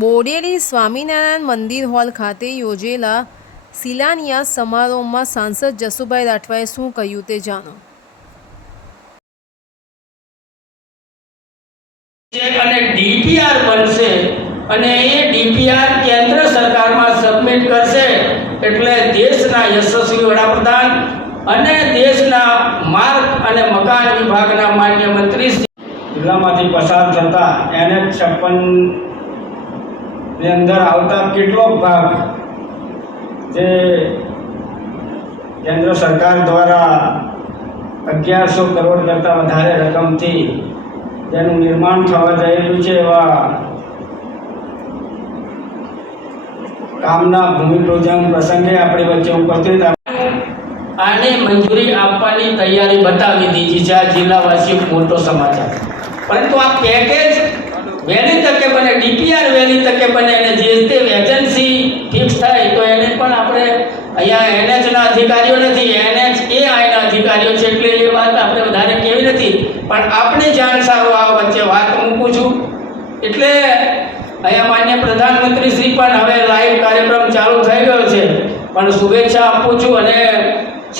બોડેલી સ્વામિનારાયણ મંદિર હોલ ખાતે યોજેલા શિલાન્યાસ સમારોહમાં સાંસદ જસુભાઈ રાઠવાએ શું કહ્યું તે જાણો. અને ડીપીઆર બનશે અને એ ડીપીઆર કેન્દ્ર સરકારમાં સબમિટ કરશે એટલે દેશના યશસ્વી વડાપ્રધાન અને દેશના માર્ગ અને મકાન વિભાગના માન્ય મંત્રી જિલ્લામાંથી પસાર થતા NH-56 ની અંદર આવતા કેટલોક ભાગ જે કેન્દ્ર સરકાર દ્વારા 1100 કરોડ કરતાં વધારે રકમથી જેનું નિર્માણ થવા જઈ રહ્યું છે એવા કામના ભૂમિપૂજન પ્રસંગે આપણી વચ્ચે ઉપસ્થિત આને મંજૂરી આપવાની તૈયારી બતાવી દીધી છે. આ જિલ્લાવાસીઓ મોટો સમાચાર. પરંતુ આ પેકેજ વહેલી તકે બને, ડીપીઆર વહેલી તકે બને અને જે તે એજન્સી ફિક્સ થાય તો એને પણ આપણે અહીંયા NHના અધિકારીઓ નથી, NHAIના અધિકારીઓ છે એટલે એ વાત આપણે વધારે કેવી નથી, પણ આપણે જાણ સારું આ વચ્ચે વાત મૂકું છું. એટલે અહીંયા માન્ય પ્રધાનમંત્રી શ્રી પણ હવે લાઈવ કાર્યક્રમ ચાલુ થઈ ગયો છે, પણ શુભેચ્છા આપું છું અને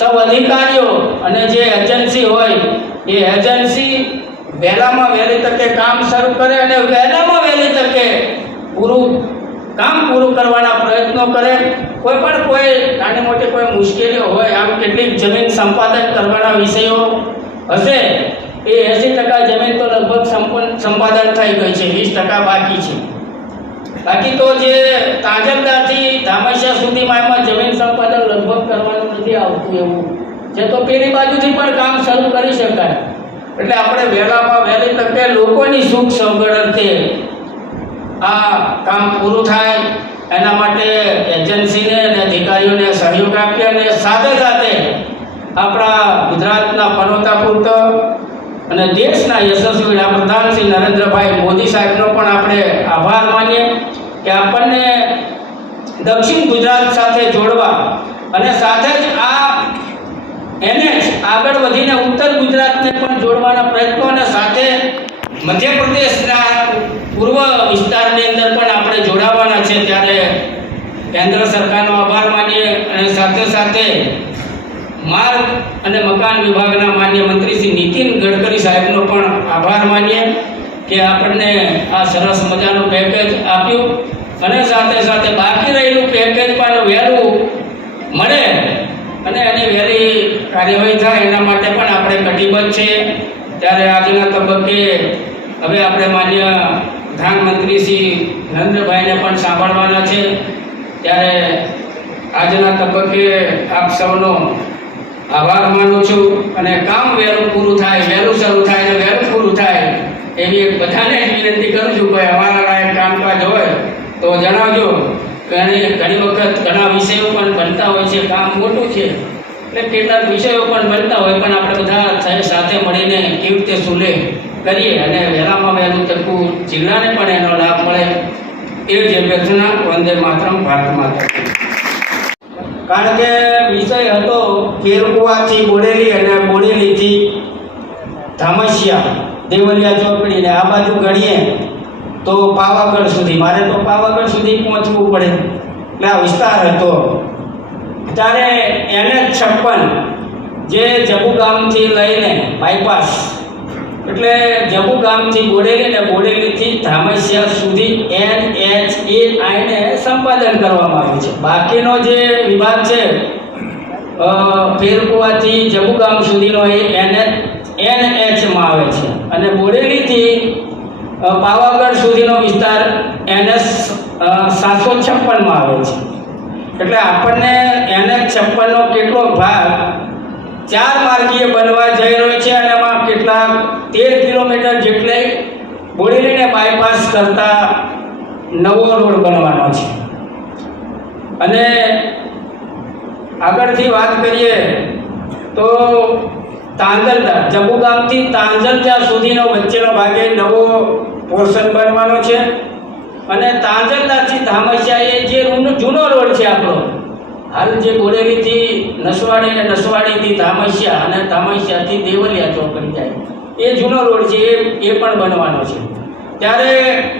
સૌ અધિકારીઓ અને જે એજન્સી હોય એ એજન્સી વહેલામાં વહેલી તકે કામ શરૂ કરે અને વહેલામાં વહેલી તકે કામ પૂરું કરવાના પ્રયત્નો કરે. કોઈ નાની મોટી કોઈ મુશ્કેલીઓ હોય, આમ કેટલીક જમીન સંપાદન કરવાના વિષયો હશે, એ 80% જમીન તો લગભગ સંપાદન થઈ ગઈ છે, 20% બાકી છે. બાકી તો જે તાજલદારથી ધામસિયા સુધીમાં એમાં જમીન સંપાદન લગભગ કરવાનું નથી આવતું એવું છે, તો પેલી બાજુથી પણ કામ શરૂ કરી શકાય. એટલે આપણે વહેલામાં વહેલી તકે લોકોની સુખ સગવડાર્થે આ કામ પૂરું થાય એના માટે એજન્સીને અને અધિકારીઓને સહયોગ આપીએ અને સાથે સાથે આપણા ગુજરાતના પનોતા પુત્ર અને દેશના યશસ્વી વડાપ્રધાન શ્રી નરેન્દ્રભાઈ મોદી સાહેબનો પણ આપણે આભાર માનીએ કે આપણને દક્ષિણ ગુજરાત સાથે જોડવા અને સાથે જ આ NH આગળ વધીને ઉત્તર ગુજરાતને પણ જોડવાના પ્રયત્નો અને સાથે મધ્યપ્રદેશના પૂર્વ વિસ્તારની અંદર પણ આપણે જોડાવાના છે. ત્યારે કેન્દ્ર સરકારનો આભાર માનીએ અને સાથે સાથે માર્ગ અને મકાન વિભાગના માન્ય મંત્રી શ્રી નીતિન ગડકરી સાહેબનો પણ આભાર માનીએ કે આપણને આ સરસ મજાનું પેકેજ આપ્યું અને સાથે સાથે બાકી રહેલું પેકેજ પણ વહેલું મળે અને એની વહેલી કાર્યવાહી થાય એના માટે પણ આપણે કટિબદ્ધ છે. ત્યારે આજના તબક્કે હવે આપણે માન્ય પ્રધાનમંત્રી શ્રી નરેન્દ્રભાઈને પણ સાંભળવાના છે. ત્યારે આજના તબક્કે આપ સૌનો આભાર માનું છું અને કામ વહેલું પૂરું થાય, વહેલું શરૂ થાય અને વહેલું પૂરું થાય એવી બધાને વિનંતી કરું છું. કોઈ અમારા લાયક કામકાજ હોય તો જણાવજો. ઘણી વખત ઘણા વિષયો પણ બનતા હોય છે, કામ મોટું છે એટલે કેટલાક વિષયો પણ બનતા હોય, પણ આપણે બધા સાથે મળીને કેવી રીતે સુલે કરીએ અને વહેલામાં વહેલું તકું જિલ્લાને પણ એનો લાભ મળે એ જ અભ્યર્થના. વંદે માતરમ, ભારત માતા. કારણ કે વિષય હતો કેરકુવાથી બોડેલી અને બોડેલીથી ધામસિયા દેવલિયા ચોકડીને આ બાજુ ગણીએ તો પાવાગઢ સુધી. મારે તો પાવાગઢ સુધી પહોંચવું પડે એટલે આ વિસ્તાર હતો. ત્યારે NH-56 જે જબુ ગામથી લઈને બાયપાસ એટલે જબુ ગામથી બોડેલી અને બોડેલીથી ધામસિયા સુધી NHAIને સંપાદન કરવામાં આવ્યું છે. બાકીનો જે વિભાગ છે ફેરકુવાથી જબુ ગામ સુધીનો એ NHમાં આવે છે અને બોડેલીથી પાવાગઢ સુધીનો વિસ્તાર NH-756માં આવે છે. એટલે આપણને NH-56નો કેટલો ભાગ 4 માર્ગીય બનવા જઈ રહ્યો છે અને એમાં કેટલાક 13 કિલોમીટર જેટલે બોડેલીને બાયપાસ કરતા નવો રોડ બનવાનો છે. અને આગળથી વાત કરીએ તો તાંજલજા જબુ ગામથી તાંજલજા સુધીનો વચ્ચેનો ભાગે નવો પોર્શન બનવાનો છે અને તાંજલજાથી ધામસિયા એ જે જૂનો રોડ છે આપણો, હાલ જે બોડેલીથી નસવાડી અને નસવાડીથી ધામસિયા અને ધામસિયાથી દેવલિયા ચોકડી જાય એ જૂનો રોડ છે એ પણ બનવાનો છે. ત્યારે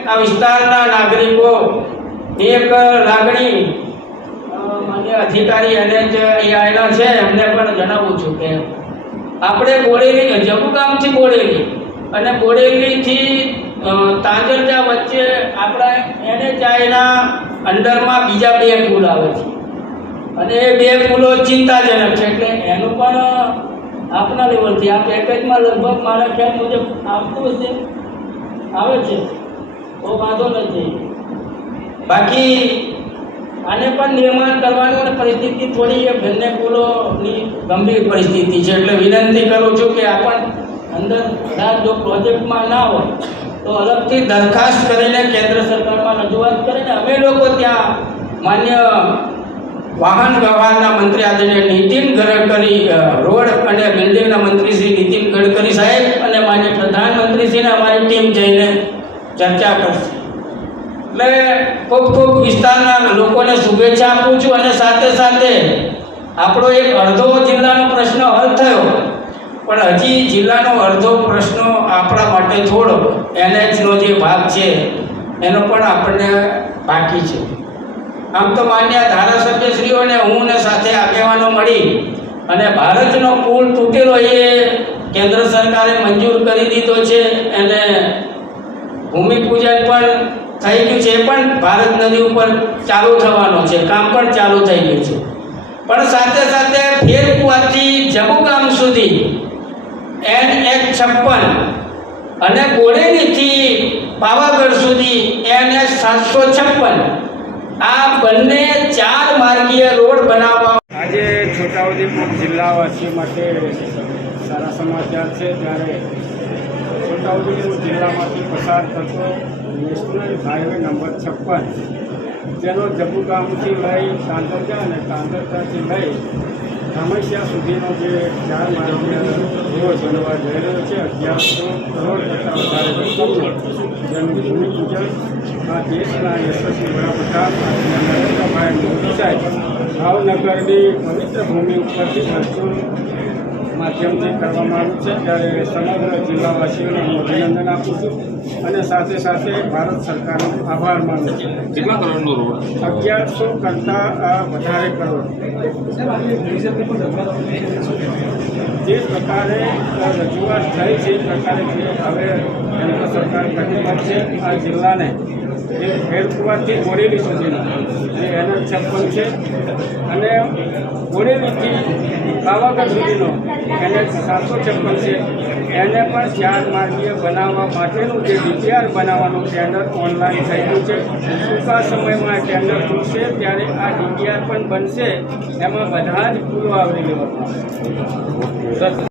આ વિસ્તારના નાગરિકોની એક લાગણી માન્ય અધિકારી અને જે અહીંયા આવેલા છે એમને પણ જણાવું છું કે આપણે બોડેલી જબુગામથી બોડેલી અને બોડેલીથી તાંજરજા વચ્ચે આપણા NHIના અંડરમાં બીજા 2 પુલ આવે છે અને એ 2 પુલો ચિંતાજનક છે. એટલે એનું પણ આપના લેવલથી આ પેકેજમાં લગભગ મારા ખ્યાલ મુજબ આવતું હશે, આવે છે તો વાંધો નથી. બાકી આને પણ નિર્માણ કરવાનું અને પરિસ્થિતિ થોડી એ બંને પુલોની ગંભીર પરિસ્થિતિ છે. એટલે વિનંતી કરું છું કે આ પણ અંદર કદાચ જો પ્રોજેક્ટમાં ના હોય તો અલગથી દરખાસ્ત કરીને કેન્દ્ર સરકારમાં રજૂઆત કરીને અમે લોકો ત્યાં માન્ય વાહન વ્યવહારના મંત્રી આદરણીય નીતિન ગડકરી, રોડ અને બિલ્ડિંગના મંત્રી શ્રી નીતિન ગડકરી સાહેબ અને માન્ય પ્રધાનમંત્રીશ્રીને અમારી ટીમ જઈને ચર્ચા કરશે. એટલે ખૂબ ખૂબ વિસ્તારના લોકોને શુભેચ્છા આપું છું અને સાથે સાથે આપણો એક અડધો જિલ્લાનો પ્રશ્ન હલ થયો, પણ હજી જિલ્લાનો અડધો પ્રશ્ન આપણા માટે થોડો NHનો જે ભાગ છે એનો પણ આપણને બાકી છે. આમ તો માન્ય ધારાસભ્યશ્રીઓને હું ને સાથે આગેવાનો મળી અને ભારતનો પુલ તૂટેલો એ કેન્દ્ર સરકારે મંજૂર કરી દીધો છે અને ભૂમિપૂજન પણ થઈ ગયું છે. એ પણ ભારત નદી ઉપર ચાલુ થવાનો છે, કામ પણ ચાલુ થઈ ગયું છે. પણ સાથે સાથે ફેરકુવાથી જબુગામ સુધી NH56 અને બોડેલીથી પાવાગઢ સુધી NH756 આ બંને 4 માર્ગીય રોડ બનાવવા આજે છોટાઉદેપુર જિલ્લાવાસીઓ માટે સારા સમાચાર છે. ત્યારે છોટાઉદેપુર જિલ્લામાંથી પસાર થતો નેશનલ હાઈવે નંબર 56 જેનો જબુગામથી લઈ તાંદરજા અને તાંદરજાથી લઈ રામૈયા સુધીનો જે 4 માર્ગીય રોડ બનવા જઈ રહ્યો છે, 1100 કરોડ કરતાં વધારે રકમનો, જેનું ભૂમિપૂજન આ દેશના યશસ્વી વડાપ્રધાન નરેન્દ્રભાઈ મોદી સાહેબ ભાવનગરની પવિત્ર ભૂમિ ઉપરથી વર્ચ્યુઅલ માધ્યમથી કરવામાં આવ્યું છે. ત્યારે સમગ્ર જિલ્લાવાસીઓને હું અભિનંદન આપું છું અને સાથે સાથે ભારત સરકારનો આભાર માનું છું. કેટલા કરોડનો રોડ? 1100 કરતાં વધારે કરોડ. જે પ્રકારે રજૂઆત થઈ છે એ પ્રકારે હવે કેન્દ્ર સરકાર કટિબદ્ધ છે આ જિલ્લાને જે ફેરકુવાથી બોડેલી સુધીનો જે NH56 છે અને બોડેલીથી પાવાગઢ સુધીનો NH756 છે એને પણ 4 માર્ગીય બનાવવા માટેનું જે DPR બનાવવાનું ટેન્ડર ઓનલાઈન થઈ ગયું છે. ટૂંકા સમયમાં ટેન્ડર ખુલશે ત્યારે આ DPR પણ બનશે, એમાં બધા જ પુલો આવરી લેવામાં આવશે.